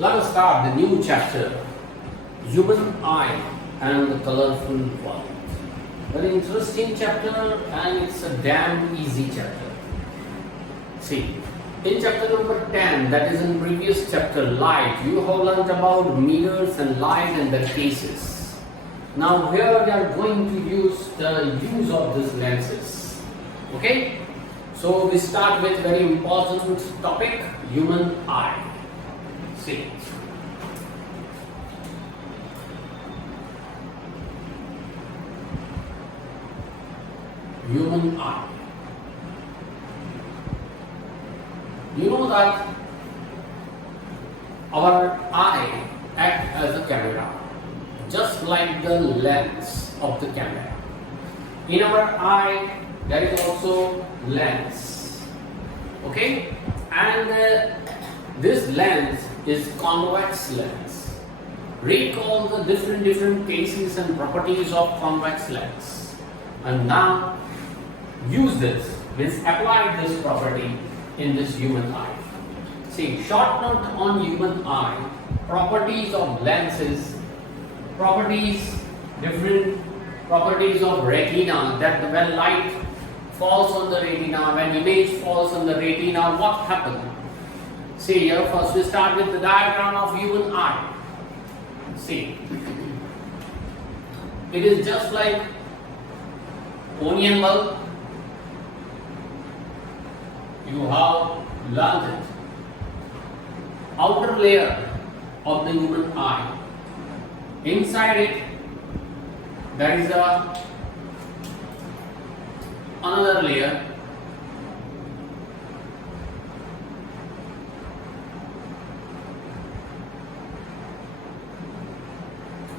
Let us start the new chapter, Human Eye and the Colorful World. Very interesting chapter and it's a damn easy chapter. See, in chapter number 10, that is in previous chapter, light, you have learned about mirrors and light and their cases. Now here we are going to use the use of these lenses. Okay? So we start with very important topic, human eye. See. Human eye. You know that our eye acts as a camera, just like the lens of the camera. In our eye, there is also lens. Okay? And this lens is convex lens. Recall the different cases and properties of convex lens. And now use this, means apply this property in this human eye. See, short note on human eye, properties of lenses, different properties of retina, that when light falls on the retina, when image falls on the retina, what happens? See here, first we start with the diagram of human eye. See, it is just like onion bulb. You have learned it. Outer layer of the human eye. Inside it, there is another layer.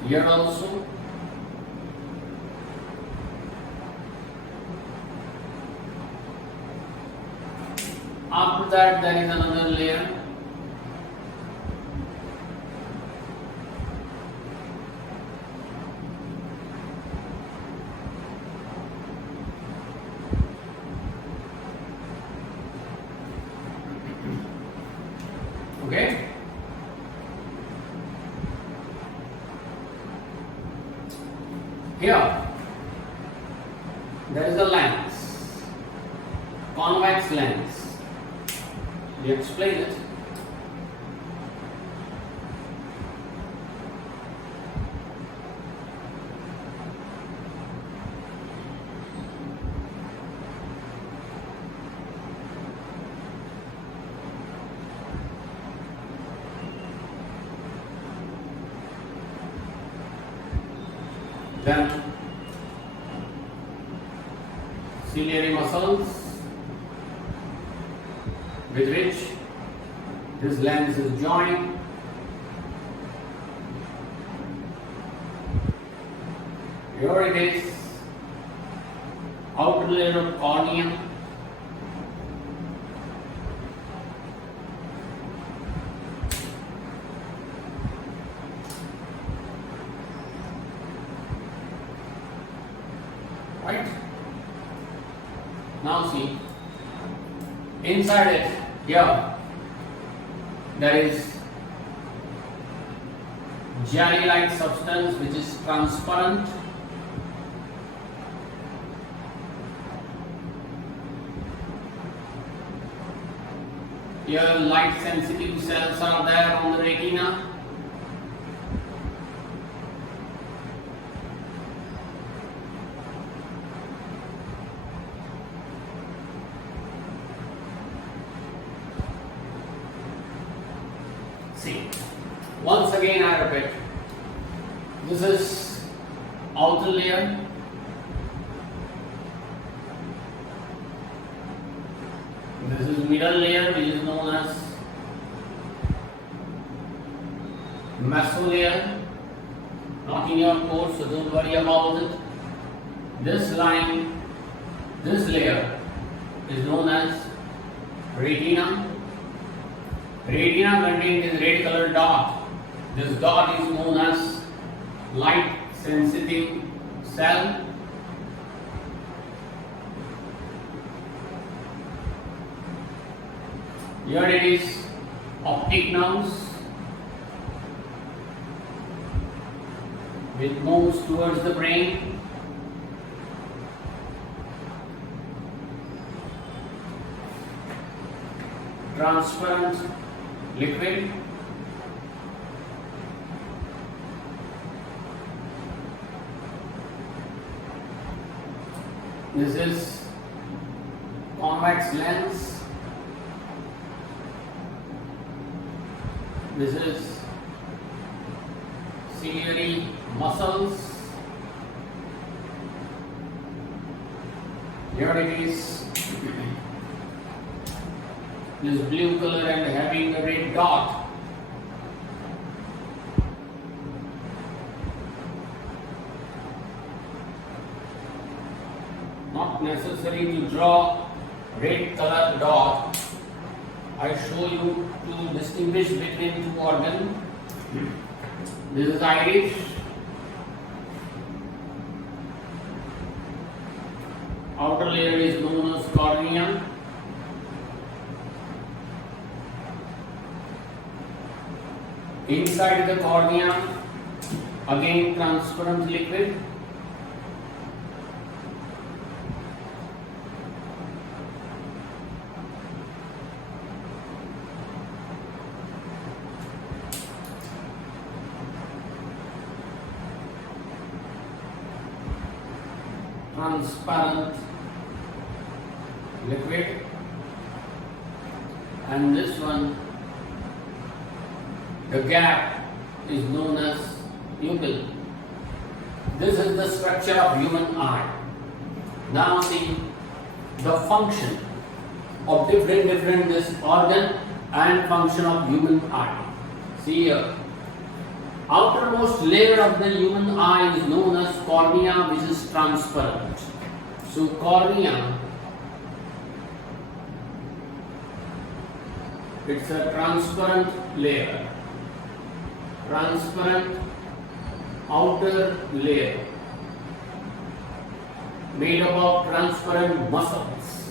Here also. After that, there is another layer. Okay? Here, there is a lens, convex lens. We explain it. Then ciliary muscles with which this lens is joined. Here it is, outer layer of cornea. Right? Now see, inside it, here, there is jelly-like substance which is transparent. Here light sensitive cells are there on the retina. See, once again I repeat, this is outer layer, this is middle layer which is known as mesolayer, not in your course, so don't worry about it. This line, this layer is known as retina. Retina contains this red colored dot. This dot is known as light sensitive cell. Here it is optic nerves. It moves towards the brain. Transparent liquid. This is convex lens. This is ciliary muscles. Here it is. This blue color and having a red dot. Not necessary to draw red color dot. I show you to distinguish between two organs. This is iris. Outer layer is known as cornea. Inside the cornea, again transparent liquid. Transparent liquid, and this one, the gap is known as pupil. This is the structure of human eye. Now see the function of different this organ and function of human eye. See here. Outermost layer of the human eye is known as cornea, which is transparent. So cornea, it's a transparent layer, transparent outer layer made up of transparent muscles,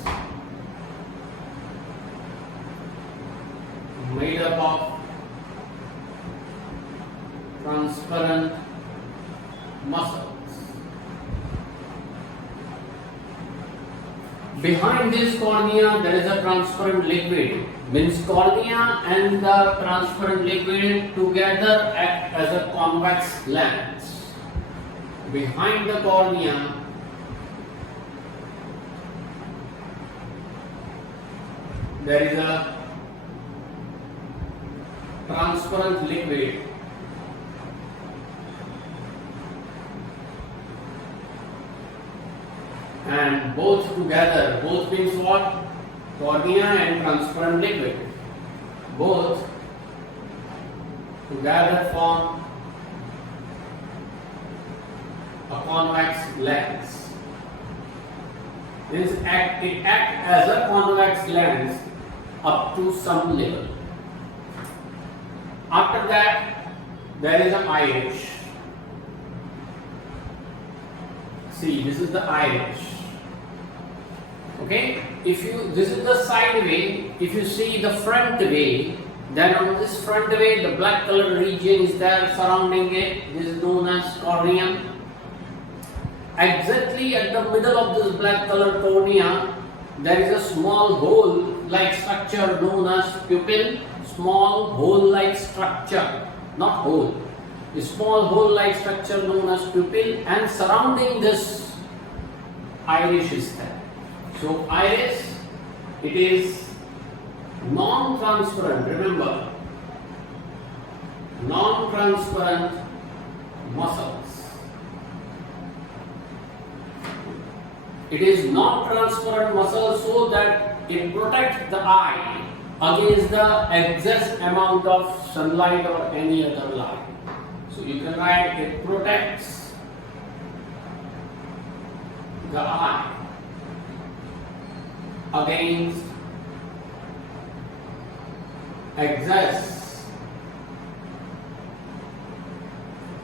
made up of transparent muscles. Behind this cornea there is a transparent liquid. Means cornea and the transparent liquid together act as a convex lens. Behind the cornea there is a transparent liquid. And both together, both means what? Cornea and transparent liquid. Both together form a convex lens. It acts as a convex lens up to some level. After that, there is an iris. See, this is the iris. Okay, this is the side way. If you see the front way, then on this front way the black color region is there surrounding it. This is known as cornea. Exactly at the middle of this black color cornea there is a small hole like structure known as pupil. Small hole like structure, not hole. A small hole like structure known as pupil, and surrounding this iris is there. So iris, it is non-transparent, remember, non-transparent muscles. It is non-transparent muscle so that it protects the eye against the excess amount of sunlight or any other light. So you can write it protects the eye against excess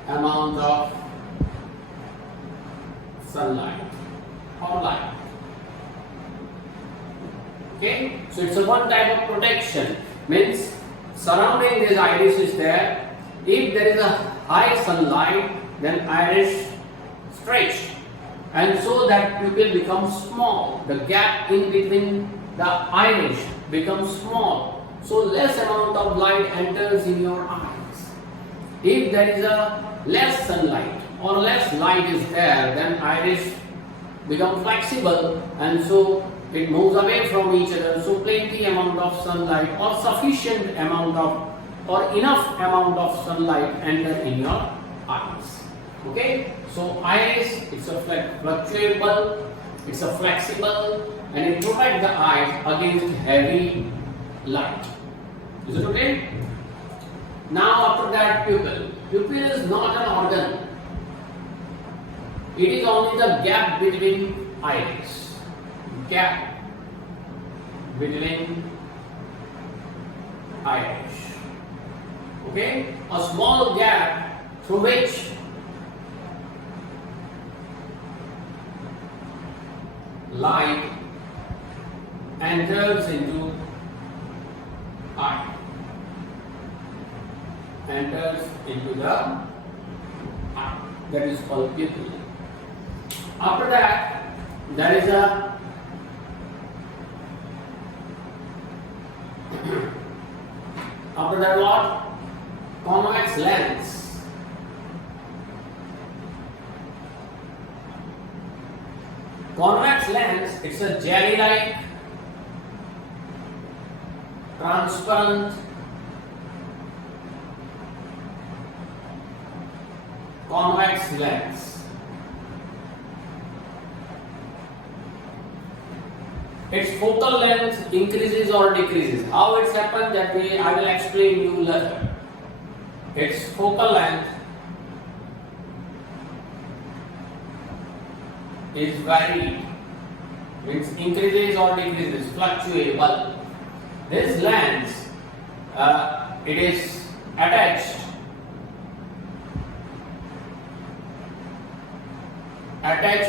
amount of sunlight or light. Okay, so it's a one type of protection. Means surrounding this iris is there. If there is a high sunlight, then iris stretched, and so that pupil becomes small. The gap in between the iris becomes small, so less amount of light enters in your eyes. If there is a less sunlight or less light is there, then iris become flexible, and so it moves away from each other. So plenty amount of sunlight or sufficient amount of or enough amount of sunlight enter in your eyes. Okay, so iris, it's a fluctuable, it's a flexible, and it protects the eyes against heavy light. Is it okay? Now after that, pupil. Pupil is not an organ. It is only the gap between iris. Gap between iris. Okay, a small gap through which light enters into eye. Enters into the eye. That is called pupil. After that, there is a after that what? Convex lens. Convex lens, it's a jelly-like, transparent, convex lens. Its focal length increases or decreases. How it's happened, that way I will explain you later. Its focal length is varied, means increases or decreases, fluctuable. This lens, it is attached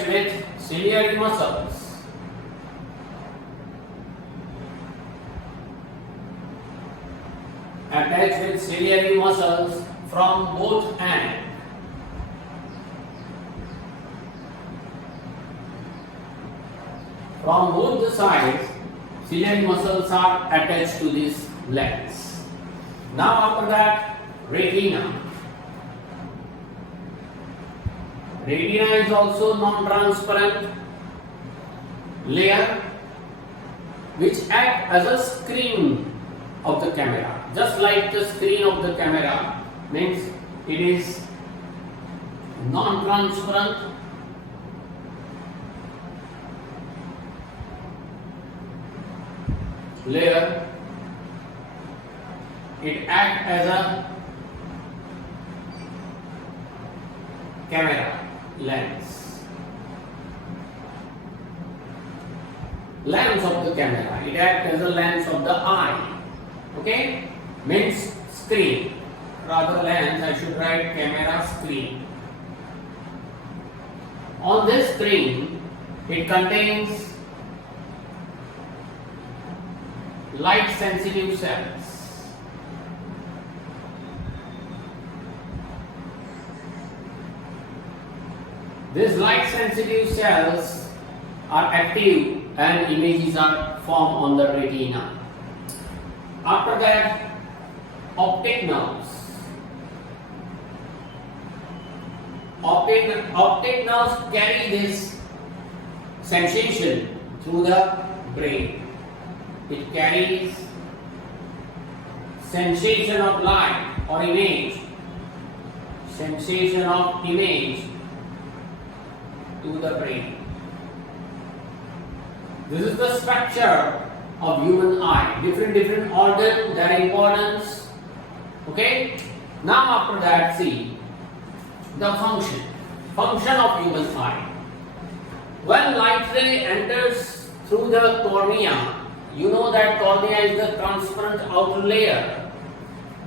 with ciliary muscles. Attached with ciliary muscles from both ends. From both the sides, ciliary muscles are attached to this lens. Now after that, retina. Retina is also non-transparent layer which act as a screen of the camera. Just like the screen of the camera, means it is non-transparent layer. It acts as a camera lens. Lens of the camera. It acts as a lens of the eye. Okay, means screen. Rather lens, I should write camera screen. On this screen, it contains light sensitive cells. These light sensitive cells are active and images are formed on the retina. After that, optic nerves. Optic nerves carry this sensation through the brain. It carries sensation of light or image, sensation of image to the brain. This is the structure of human eye. Different organs, their importance. Okay. Now after that, see the function of human eye. When light ray enters through the cornea, you know that cornea is the transparent outer layer.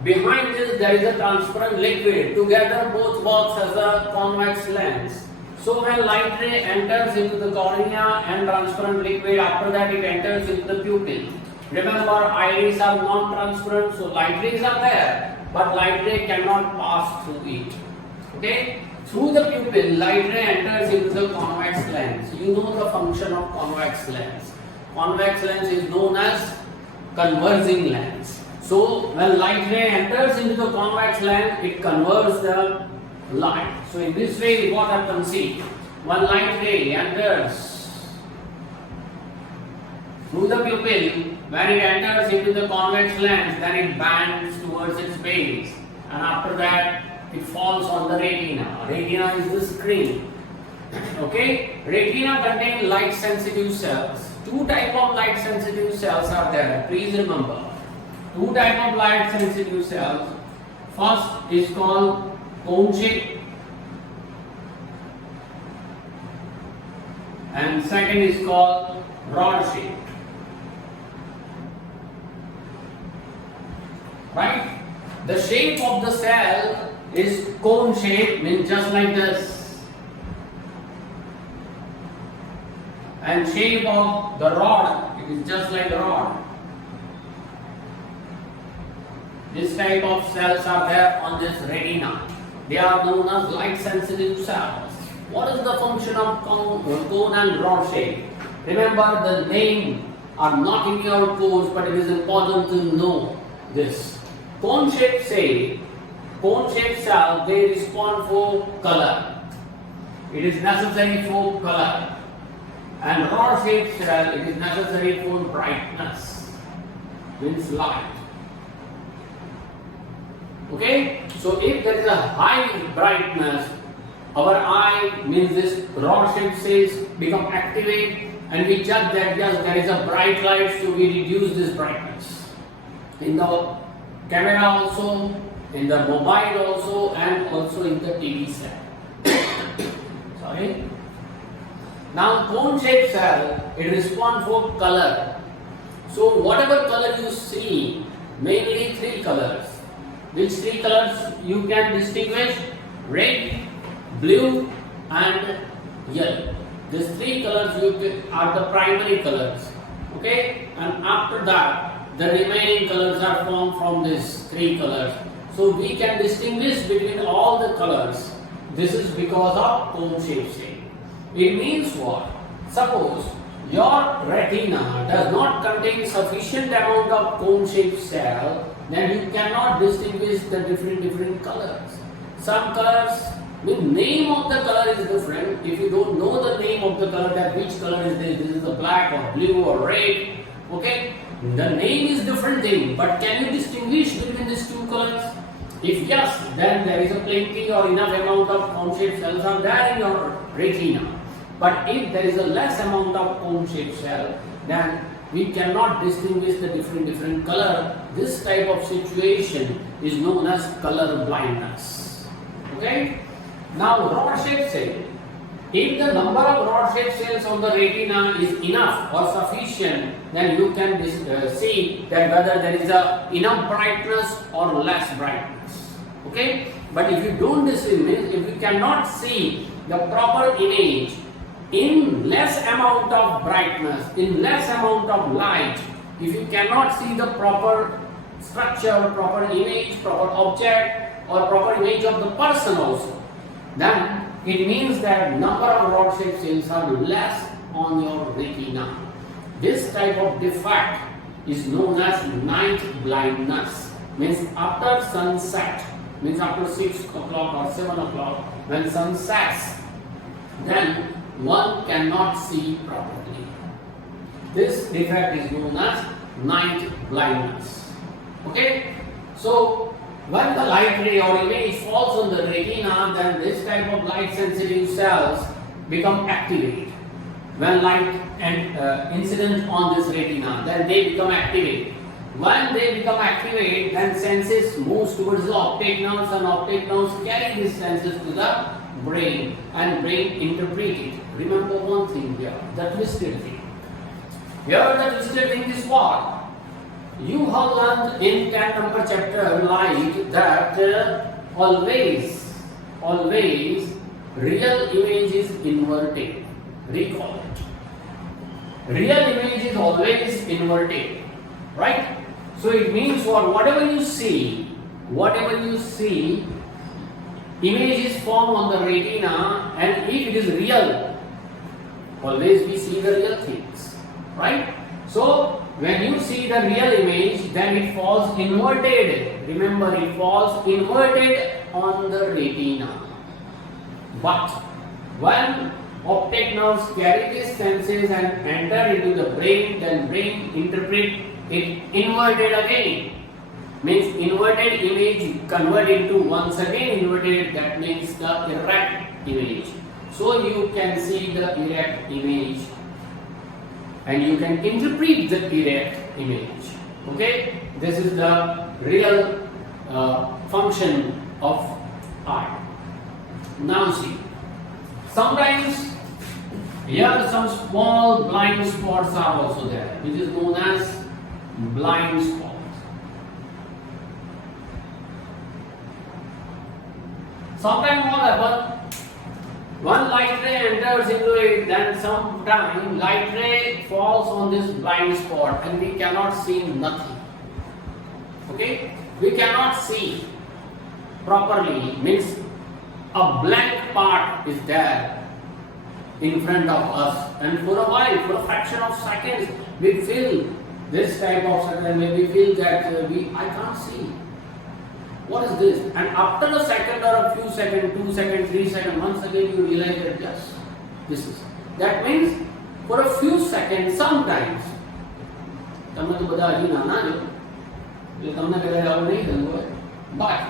Behind this there is a transparent liquid. Together both works as a convex lens. So when light ray enters into the cornea and transparent liquid, after that it enters into the pupil. Remember, iris are non-transparent, so light rays are there, but light ray cannot pass through it. Okay? Through the pupil, light ray enters into the convex lens. You know the function of convex lens. Convex lens is known as converging lens. So when light ray enters into the convex lens, it converts the light. So in this way, what happens? See, when light ray enters through the pupil, when it enters into the convex lens, then it bends towards its base, and after that it falls on the retina. Retina is the screen. Okay, retina contains light sensitive cells. Two type of light sensitive cells are there. Please remember, two type of light sensitive cells. First is called cone shape, and second is called rod shape. Right? The shape of the cell is cone shape, means just like this, and shape of the rod, it is just like a rod. This type of cells are there on this retina. They are known as light sensitive cells. What is the function of cone and rod shape? Remember, the name are not in your course, but it is important to know this. Cone shaped cell, they respond for color. It is necessary for color. And rod shaped cell, it is necessary for brightness, means light. Okay, so if there is a high brightness, our eye, means this rod shaped cells become activate, and we judge that yes, there is a bright light, so we reduce this brightness. In the camera also, in the mobile also, and also in the TV set. Sorry. Now cone shaped cell, it responds for color. So whatever color you see, mainly three colors. Which three colors you can distinguish? Red, blue and yellow. These three colors are the primary colors. Okay, and after that the remaining colors are formed from these three colors. So we can distinguish between all the colors. This is because of cone shaped cell. It means what? Suppose your retina does not contain sufficient amount of cone shaped cell, then you cannot distinguish the different colors. Some colors, the name of the color is different. If you don't know the name of the color, that which color is this is the black or blue or red, okay, the name is different thing, but can you distinguish between these two colors? If yes, then there is a plenty or enough amount of cone shaped cells are there in your retina. But if there is a less amount of cone shaped cell, then we cannot distinguish the different color. This type of situation is known as color blindness. Okay? Now rod shaped cell. If the number of rod shaped cells on the retina is enough or sufficient, then you can see that whether there is enough brightness or less brightness. Okay? But if you don't distinguish, if you cannot see the proper image in less amount of brightness, in less amount of light, if you cannot see the proper structure, proper image, proper object or proper image of the person also, then it means that number of rod shaped cells are less on your retina. This type of defect is known as night blindness. Means after sunset, means after 6 o'clock or 7 o'clock, when sun sets, then one cannot see properly. This defect is known as night blindness. Okay? So when the light ray or image falls on the retina, then this type of light sensitive cells become activated. When light and incident on this retina, then they become activated. When they become activated, then senses moves towards the optic nerves, and optic nerves carry these senses to the brain, and brain interpret it. Remember one thing here, the twisted thing. Here the twisted thing is what? You have learned in 10 number chapter light that always real image is inverted. Recall it. Real image is always inverted. Right? So it means what? Whatever you see image is formed on the retina, and if it is real, always we see the real things, right? So when you see the real image, then it falls inverted. Remember, it falls inverted on the retina. But when optic nerves carry these senses and enter into the brain, then brain interpret it inverted again. Means inverted image convert into once again inverted, that means the erect image. So you can see the erect image and you can interpret the erect image. Okay, this is the real function of eye. Now see, sometimes here some small blind spots are also there, which is known as blind spots. Sometimes what happens, one light ray enters into it, then sometime light ray falls on this blind spot and we cannot see nothing. Okay, we cannot see properly, means a blank part is there in front of us, and for a while, for a fraction of seconds, we feel this type of second, maybe feel that I can't see. What is this? And after a second or a few seconds, 2 seconds, 3 seconds, once again you realize that yes, this is. That means for a few seconds, sometimes, તમે તો બધા હજી નાના છો એટલે તમને કદાચ આવું નહીં થતું હોય, but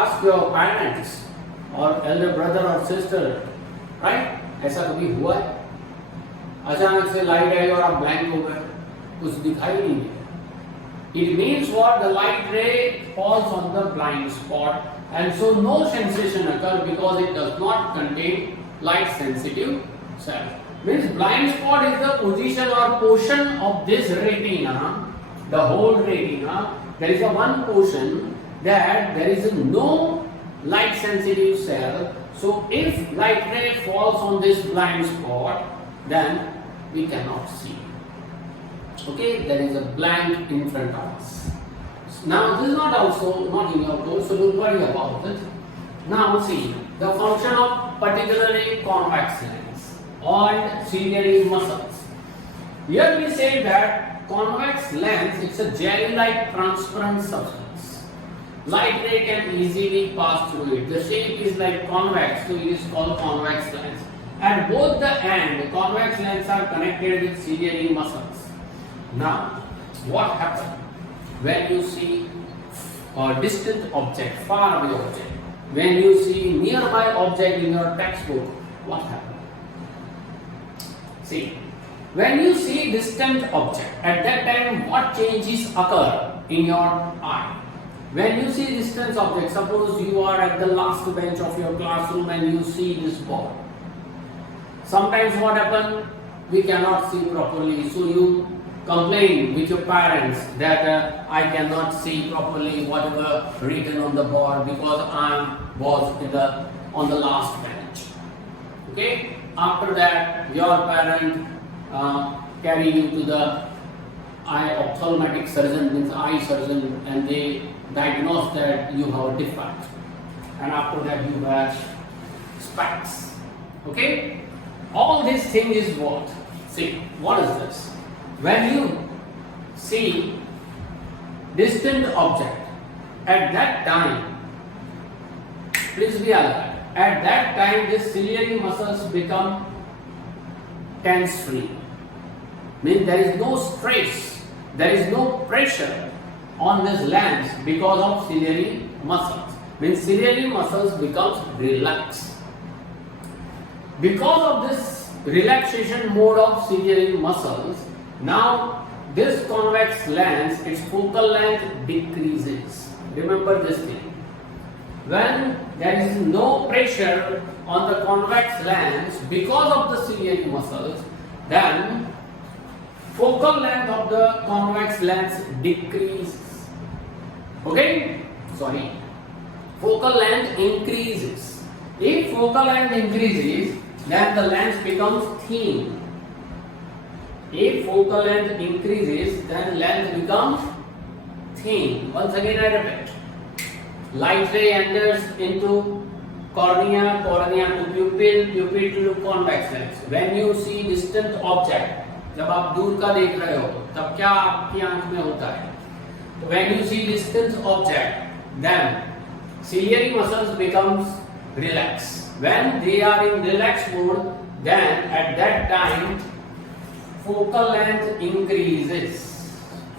ask your parents or elder brother or sister, right? ऐसा कभी हुआ है? अचानक से लाइट आई और आप ब्लैंक हो गए, कुछ दिखाई नहीं दिया. It means what? The light ray falls on the blind spot, and so no sensation occurs because it does not contain light sensitive cells. Means blind spot is the position or portion of this retina, the whole retina. There is a one portion that there is no light sensitive cell. So if light ray falls on this blind spot, then we cannot see. Okay, there is a blank in front of us. Now this is not in your course, so don't worry about it. Now see the function of particularly convex lens and ciliary muscles. Here we say that convex lens, it's a jelly-like transparent substance. Light ray can easily pass through it. The shape is like convex, so it is called convex lens. At both the ends, convex lens are connected with ciliary muscles. Now, what happens when you see a distant object, far away object? When you see nearby object in your textbook, what happens? See, when you see distant object, at that time what changes occur in your eye? When you see distant object, suppose you are at the last bench of your classroom and you see this board. Sometimes what happens? We cannot see properly, so you complain with your parents that I cannot see properly whatever written on the board because I was on the last bench. Okay, after that your parent carry you to the eye ophthalmic surgeon, means eye surgeon, and they diagnose that you have a defect, and after that you wear specs. Okay, all this thing is what? See, what is this? When you see distant object, at that time, please be alert, at that time these ciliary muscles become tense free. Means there is no stress, there is no pressure on this lens because of ciliary muscles. Means ciliary muscles becomes relaxed. Because of this relaxation mode of ciliary muscles, now this convex lens, its focal length decreases. Remember this thing. When there is no pressure on the convex lens because of the ciliary muscles, then focal length of the convex lens decreases. Okay? Sorry. Focal length increases. If focal length increases, then the lens becomes thin. If focal length increases, then lens becomes thin. Once again I repeat. light ray enters into cornea, cornea to pupil, pupil to convex lens. When you see distant object, जब आप दूर का देख रहे हो तब क्या आपकी आंख में होता है? When you see distant object, then ciliary muscles becomes relaxed. When they are in relaxed mode, then at that time focal length increases.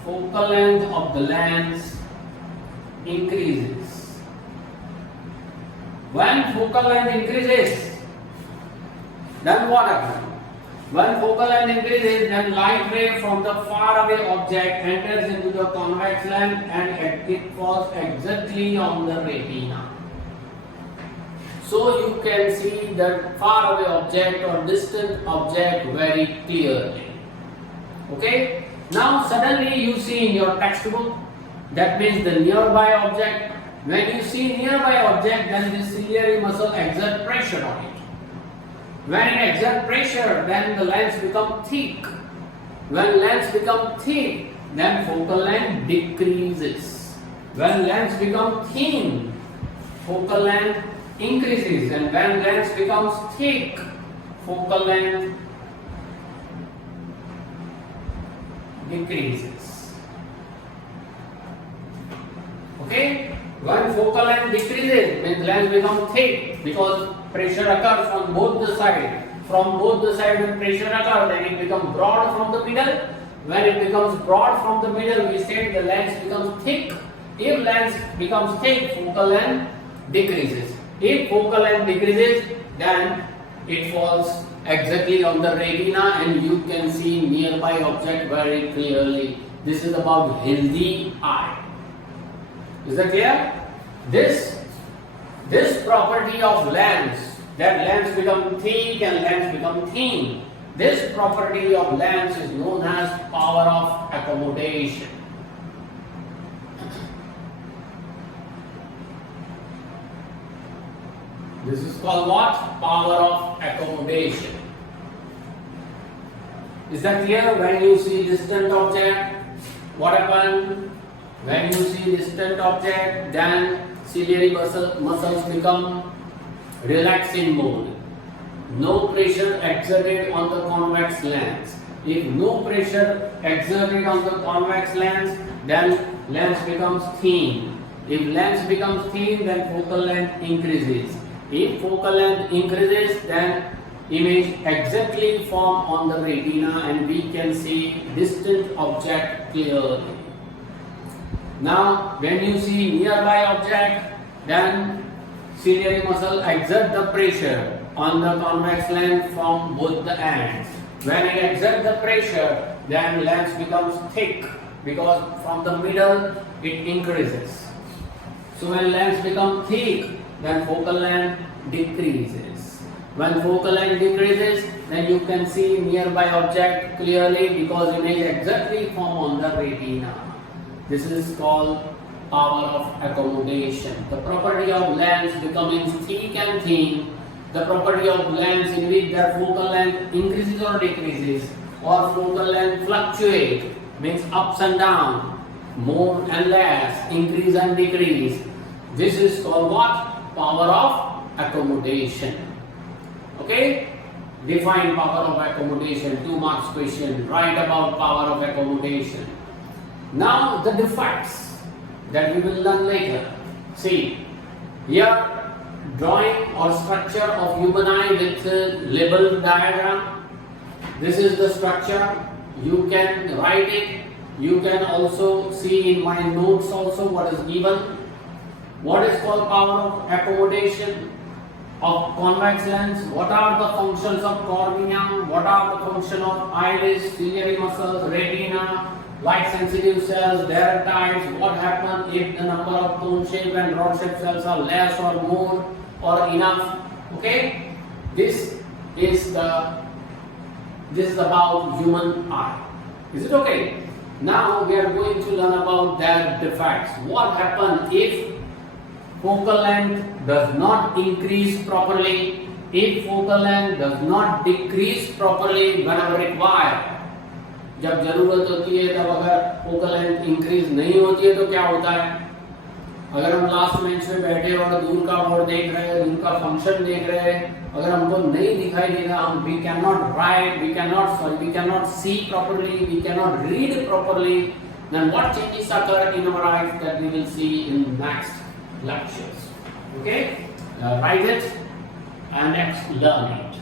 Focal length of the lens increases. When focal length increases, then what happens? When focal length increases, then light ray from the far away object enters into the convex lens and it falls exactly on the retina. So you can see the far away object or distant object very clearly. Okay? Now suddenly you see in your textbook, that means the nearby object. When you see nearby object, then the ciliary muscle exert pressure on it. When it exert pressure, then the lens become thick. When lens become thick, then focal length decreases. When lens become thin, focal length increases, and when lens becomes thick, focal length decreases. Okay? When focal length decreases, means lens becomes thick because pressure occurs from both the sides. From both the sides when pressure occurs, then it becomes broad from the middle. When it becomes broad from the middle, we say the lens becomes thick. If lens becomes thick, focal length decreases. If focal length decreases, then it falls exactly on the retina and you can see nearby object very clearly. This is about healthy eye. Is that clear? This property of lens, that lens become thick and lens become thin, this property of lens is known as power of accommodation. This is called what? Power of accommodation. Is that clear? When you see distant object, what happens? When you see distant object, then ciliary muscles become relaxing mode. No pressure exerted on the convex lens. If no pressure exerted on the convex lens, then lens becomes thin. If lens becomes thin, then focal length increases. If focal length increases, then image exactly form on the retina and we can see distant object clearly. Now, when you see nearby object, then ciliary muscle exert the pressure on the convex lens from both the ends. When it exerts the pressure, then lens becomes thick because from the middle it increases. So when lens becomes thick, then focal length decreases. When focal length decreases, then you can see nearby object clearly because image exactly form on the retina. This is called power of accommodation. The property of lens becoming thick and thin, the property of lens in which their focal length increases or decreases, or focal length fluctuate, means ups and down, more and less, increase and decrease. This is called what? Power of accommodation. Okay? Define power of accommodation. 2 marks question. Write about power of accommodation. Now the defects that we will learn later. See, here drawing or structure of human eye with label diagram. This is the structure. You can write it. You can also see in my notes also what is given. What is called power of accommodation of convex lens? What are the functions of cornea? What are the functions of iris, ciliary muscles, retina, light sensitive cells, dermatites? What happens if the number of cone shaped and rod shaped cells are less or more or enough? Okay, this is about human eye. Is it okay? Now we are going to learn about their defects. What happens if focal length does not increase properly, if focal length does not decrease properly whenever required? जब जरूरत होती है तब अगर focal length increase नहीं होती है तो क्या होता है? अगर हम लास्ट बेंच पे बैठे और दूर का बोर्ड देख रहे हैं, दूर का फंक्शन देख रहे हैं, अगर हमको नहीं दिखाई दे रहा, हम we can not write, we can not see properly, we can not read properly, then what changes occur in our eyes that we will see in next lectures. Okay, write it and next learn it.